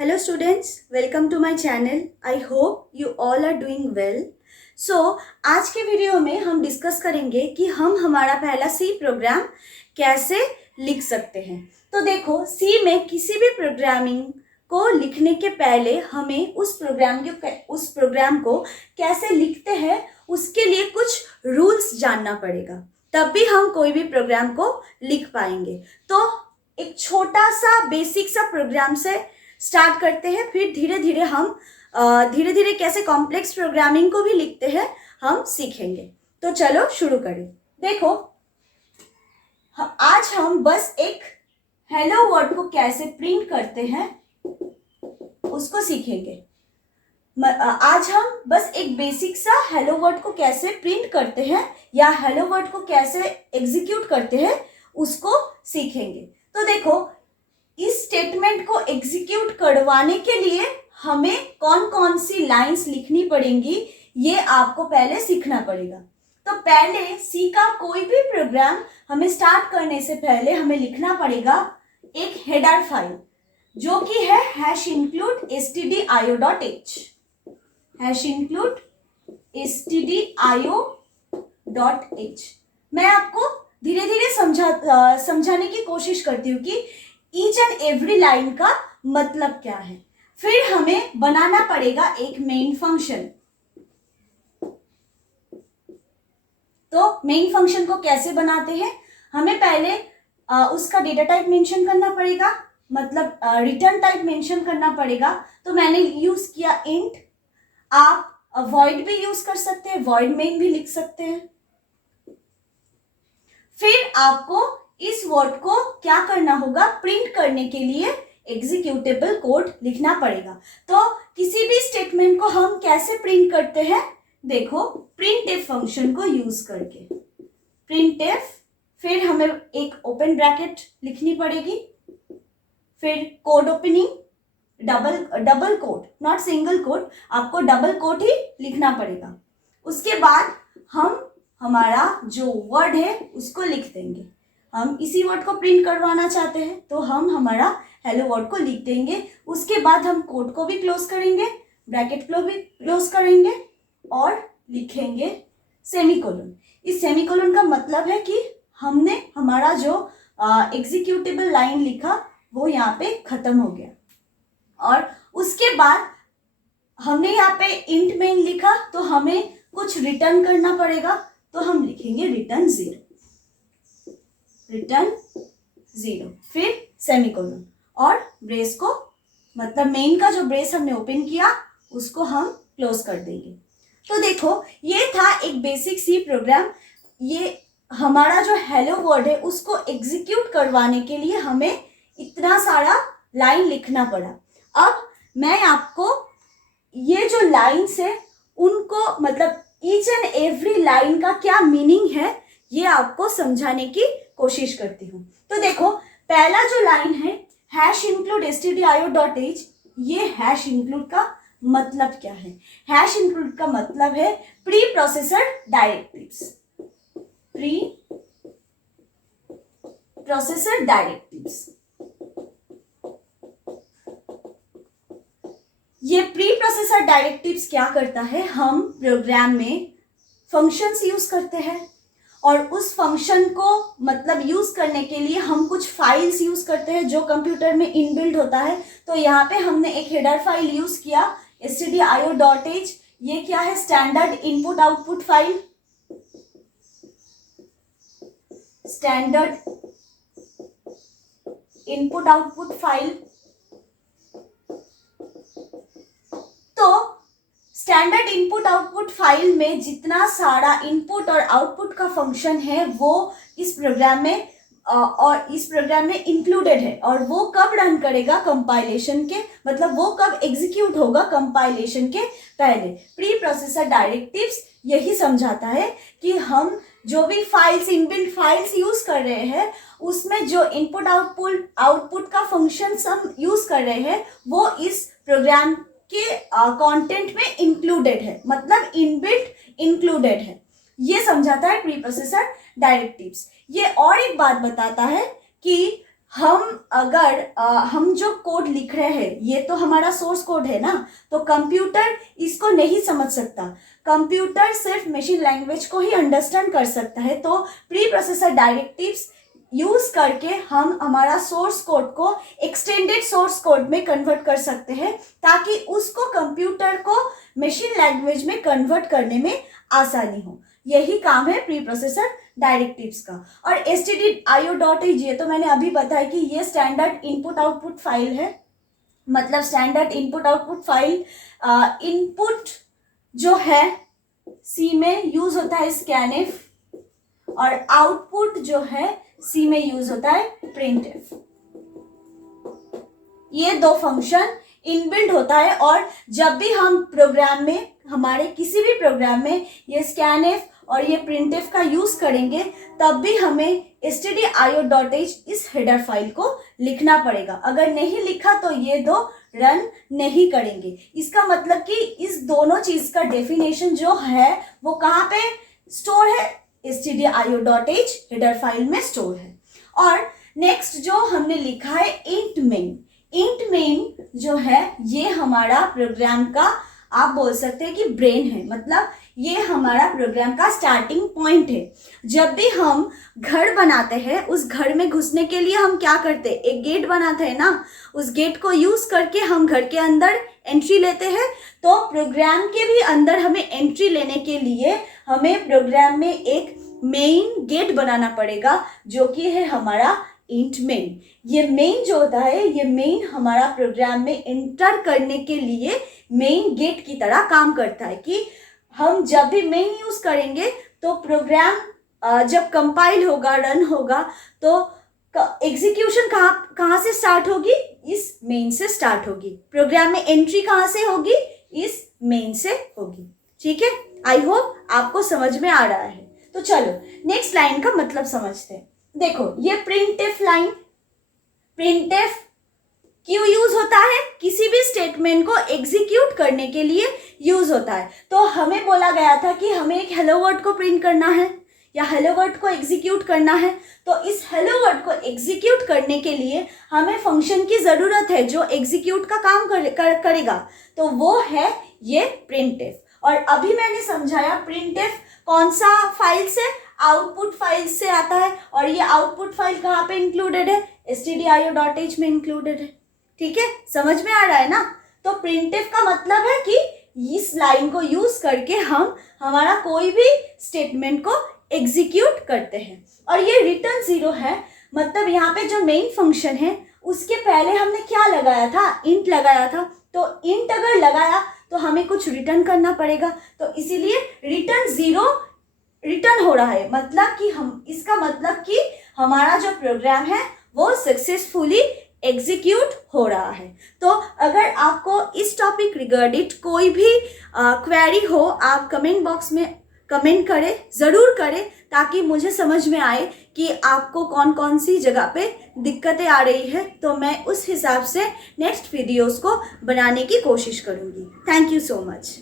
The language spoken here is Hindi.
Hello students, welcome to my channel. I hope you all are doing well. आज के वीडियो में हम डिस्कस करेंगे कि हम हमारा पहला सी प्रोग्राम कैसे लिख सकते हैं। तो देखो, सी में किसी भी प्रोग्रामिंग को लिखने के पहले हमें उस प्रोग्राम को कैसे लिखते हैं उसके लिए कुछ रूल्स जानना पड़ेगा, तब भी हम कोई भी प्रोग्राम को लिख पाएंगे। तो एक छोटा सा बेसिक सा प्रोग्राम से स्टार्ट करते हैं, फिर धीरे धीरे कैसे कॉम्प्लेक्स प्रोग्रामिंग को भी लिखते हैं हम सीखेंगे। तो चलो शुरू करें। देखो, आज हम बस एक हेलो वर्ड को कैसे प्रिंट करते हैं उसको सीखेंगे। आज हम बस एक बेसिक सा हेलो वर्ड को कैसे प्रिंट करते हैं या हेलो वर्ड को कैसे एग्जीक्यूट करते हैं उसको सीखेंगे। तो देखो, इस स्टेटमेंट को एग्जीक्यूट करवाने के लिए हमें कौन कौन सी लाइंस लिखनी पड़ेंगी ये आपको पहले सीखना पड़ेगा। तो पहले सी का कोई भी प्रोग्राम हमें स्टार्ट करने से पहले हमें लिखना पड़ेगा एक हेडर फाइल, जो कि है #include stdio.h। #stdio.h। मैं आपको धीरे धीरे समझाने की कोशिश करती हूँ कि ईच एंड एवरी लाइन का मतलब क्या है। फिर हमें बनाना पड़ेगा एक मेन फंक्शन। तो मेन फंक्शन को कैसे बनाते हैं, हमें पहले उसका डेटा टाइप मेंशन करना पड़ेगा, मतलब रिटर्न टाइप मेंशन करना पड़ेगा। तो मैंने यूज किया इंट। आप वॉइड भी यूज कर सकते हैं, वॉइड मेन भी लिख सकते हैं। फिर आपको इस वर्ड को क्या करना होगा, प्रिंट करने के लिए एग्जीक्यूटेबल कोड लिखना पड़ेगा। तो किसी भी स्टेटमेंट को हम कैसे प्रिंट करते हैं, देखो, printf फंक्शन को यूज करके। printf, फिर हमें एक ओपन ब्रैकेट लिखनी पड़ेगी, फिर code opening, double quote, not single code, आपको डबल कोड ही लिखना पड़ेगा। उसके बाद हम हमारा जो वर्ड है उसको लिख देंगे। हम इसी वर्ड को प्रिंट करवाना चाहते हैं तो हम हमारा हेलो वर्ड को लिख देंगे। उसके बाद हम कोड को भी क्लोज करेंगे, ब्रैकेट को भी क्लोज करेंगे और लिखेंगे सेमीकोलन। इस सेमीकोलन का मतलब है कि हमने हमारा जो एग्जीक्यूटेबल लाइन लिखा वो यहाँ पे खत्म हो गया। और उसके बाद हमने यहाँ पे इंट मेन लिखा तो हमें कुछ रिटर्न करना पड़ेगा, तो हम लिखेंगे रिटर्न 0, फिर सेमीकोलन और ब्रेस को, मतलब मेन का जो ब्रेस हमने ओपन किया उसको हम क्लोज कर देंगे। तो देखो, ये था एक बेसिक सी प्रोग्राम। ये हमारा जो हेलो वर्ड है उसको एग्जीक्यूट करवाने के लिए हमें इतना सारा लाइन लिखना पड़ा। अब मैं आपको ये जो लाइन्स है उनको, मतलब ईच एंड एवरी लाइन का क्या मीनिंग है ये आपको समझाने की कोशिश करती हूँ। तो देखो, पहला जो लाइन है #include stdio.h, ये #include का मतलब क्या है? #include का मतलब है प्री प्रोसेसर डायरेक्टिव्स। ये प्री प्रोसेसर डायरेक्टिव्स क्या करता है, हम प्रोग्राम में फंक्शंस यूज करते हैं और उस फंक्शन को मतलब यूज करने के लिए हम कुछ फाइल्स यूज करते हैं जो कंप्यूटर में इनबिल्ट होता है। तो यहाँ पे हमने एक हेडर फाइल यूज किया stdio.h। ये क्या है, स्टैंडर्ड इनपुट आउटपुट फाइल, तो स्टैंडर्ड इनपुट आउटपुट फाइल में जितना सारा इनपुट और आउटपुट का फंक्शन है वो इस प्रोग्राम में इंक्लूडेड है। और वो कब रन करेगा, कंपाइलेशन के, मतलब वो कब एग्जीक्यूट होगा, कंपाइलेशन के पहले। प्री प्रोसेसर डायरेक्टिव्स यही समझाता है कि हम जो भी फाइल्स, इनबिल्ट फाइल्स यूज कर रहे हैं उसमें जो इनपुट आउटपुट का फंक्शन हम यूज कर रहे हैं वो इस प्रोग्राम के कंटेंट में इंक्लूडेड है, मतलब इनबिल्ट इंक्लूडेड है। ये समझाता है प्री प्रोसेसर डायरेक्टिव्स। ये और एक बात बताता है कि हम अगर हम जो कोड लिख रहे हैं ये तो हमारा सोर्स कोड है ना, तो कंप्यूटर इसको नहीं समझ सकता। कंप्यूटर सिर्फ मशीन लैंग्वेज को ही अंडरस्टैंड कर सकता है। तो प्री प्रोसेसर डायरेक्टिव्स यूज करके हम हमारा सोर्स कोड को एक्सटेंडेड सोर्स कोड में कन्वर्ट कर सकते हैं, ताकि उसको कंप्यूटर को मशीन लैंग्वेज में कन्वर्ट करने में आसानी हो। यही काम है प्री प्रोसेसर डायरेक्टिव्स का। और stdio.h ये तो मैंने अभी बताया कि ये स्टैंडर्ड इनपुट आउटपुट फाइल है। मतलब standard input output file, input जो है सी में यूज होता है scanf, और आउटपुट जो है सी में यूज होता है printf। ये दो फंक्शन इनबिल्ट होता है, और जब भी हम प्रोग्राम में, हमारे किसी भी प्रोग्राम में ये scanf और ये printf का यूज करेंगे, तब भी हमें stdio.h इस हेडर फाइल को लिखना पड़ेगा। अगर नहीं लिखा तो ये दो रन नहीं करेंगे। इसका मतलब कि इस दोनों चीज का डेफिनेशन जो है वो कहाँ पे स्टोर है, stdio.h हेडर फाइल में स्टोर है। और नेक्स्ट जो हमने लिखा है इंट मेन। इंट मेन जो है ये हमारा प्रोग्राम का, आप बोल सकते हैं कि ब्रेन है। मतलब ये हमारा प्रोग्राम का स्टार्टिंग पॉइंट है। जब भी हम घर बनाते हैं, उस घर में घुसने के लिए हम क्या करते हैं, एक गेट बनाते हैं ना, उस गेट को यूज करके हम घर के अंदर एंट्री लेते हैं। तो प्रोग्राम के भी अंदर हमें एंट्री लेने के लिए हमें प्रोग्राम में एक मेन गेट बनाना पड़ेगा, जो कि है हमारा इंट मेन। ये मेन जो होता है, ये मेन हमारा प्रोग्राम में एंटर करने के लिए मेन गेट की तरह काम करता है, कि हम जब भी मेन यूज करेंगे तो प्रोग्राम जब कंपाइल होगा, रन होगा, तो एग्जीक्यूशन कहाँ से स्टार्ट होगी, इस मेन से स्टार्ट होगी। प्रोग्राम में एंट्री कहाँ से होगी, इस मेन से होगी। ठीक है, आई होप आपको समझ में आ रहा है। तो चलो नेक्स्ट लाइन का मतलब समझते हैं। देखो ये प्रिंटफ लाइन, प्रिंटफ क्यों यूज होता है, किसी भी स्टेटमेंट को एग्जीक्यूट करने के लिए यूज होता है। तो हमें बोला गया था कि हमें एक हेलो वर्ड को प्रिंट करना है या हेलो वर्ड को एग्जीक्यूट करना है। तो इस हेलो वर्ड को एग्जीक्यूट करने के लिए हमें फंक्शन की जरूरत है जो एग्जीक्यूट का काम करेगा। तो वो है ये प्रिंटफ। और अभी मैंने समझाया प्रिंटफ कौन सा फाइल से, आउटपुट फाइल से आता है, और ये आउटपुट फाइल कहाँ पे इंक्लूडेड है, stdio.h में इंक्लूडेड है। ठीक है, समझ में आ रहा है ना। तो प्रिंटफ का मतलब है कि इस लाइन को यूज करके हम हमारा कोई भी स्टेटमेंट को एग्जीक्यूट करते हैं। और ये रिटर्न 0 है, मतलब यहाँ पे जो मेन फंक्शन है उसके पहले हमने क्या लगाया था, इंट लगाया था। तो इंट अगर लगाया तो हमें कुछ रिटर्न करना पड़ेगा, तो इसीलिए रिटर्न 0 रिटर्न हो रहा है। मतलब कि हम, इसका मतलब कि हमारा जो प्रोग्राम है वो सक्सेसफुली एग्जीक्यूट हो रहा है। तो अगर आपको इस टॉपिक रिगार्डिंग कोई भी क्वेरी हो, आप कमेंट बॉक्स में कमेंट करें, ज़रूर करें, ताकि मुझे समझ में आए कि आपको कौन कौन सी जगह पे दिक्कतें आ रही है। तो मैं उस हिसाब से नेक्स्ट वीडियोस को बनाने की कोशिश करूँगी। Thank you so much.